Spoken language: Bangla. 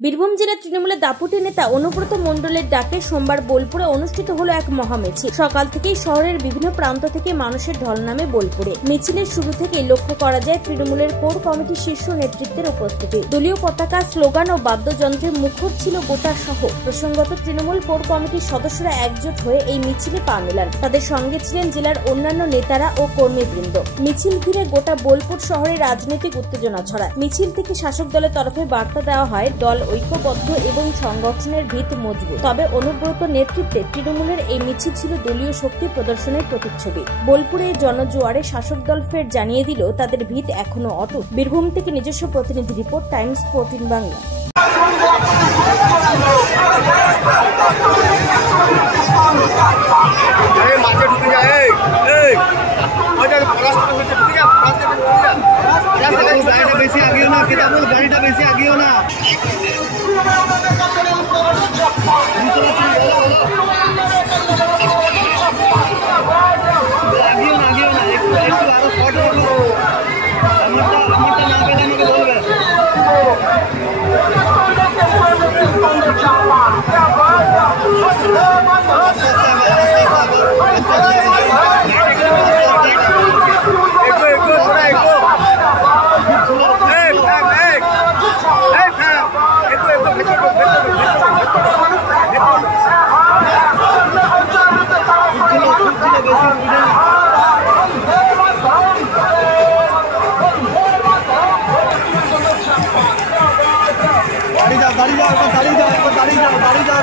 বীরভূম জেলা তৃণমূলের দাপুটে নেতা অনুব্রত মণ্ডলের ডাকে সোমবার বোলপুরে অনুষ্ঠিত হলো এক মহামিছিল। সকাল থেকেই শহরের বিভিন্ন প্রান্ত থেকে মানুষের ঢল নামে বোলপুরে। মিছিলের শুরু থেকেই লক্ষ্য করা যায় তৃণমূলের কোর কমিটির শীর্ষ নেতৃত্বের উপস্থিতি। দলীয় পতাকা, স্লোগান ও বাদ্যযন্ত্রে মুখর ছিল গোটা শহর। প্রসঙ্গত, তৃণমূল কোর কমিটির সদস্যরা একজোট হয়ে এই মিছিলে পা মেলান। তাদের সঙ্গে ছিলেন জেলার অন্যান্য নেতারা ও কর্মীবৃন্দ। মিছিল ঘিরে গোটা বোলপুর শহরে রাজনৈতিক উত্তেজনা ছড়ায়। মিছিল থেকে শাসক দলের তরফে বার্তা দেওয়া হয়, দল ঐক্যবদ্ধ এবং সংগঠনের ভিত মজবুত। তবে অনুব্রত নেতৃত্বে তৃণমূলের এই মিছিল ছিল দলীয় শক্তি প্রদর্শনের প্রতিচ্ছবি। বোলপুরে জনজোয়ারে শাসক দল ফের জানিয়ে দিল তাদের ভিত এখনো অটুট। বীরভূম থেকে নিজস্ব প্রতিনিধি রিপোর্ট, টাইমস 14 বাংলা। দাঁড়িয়ে যাও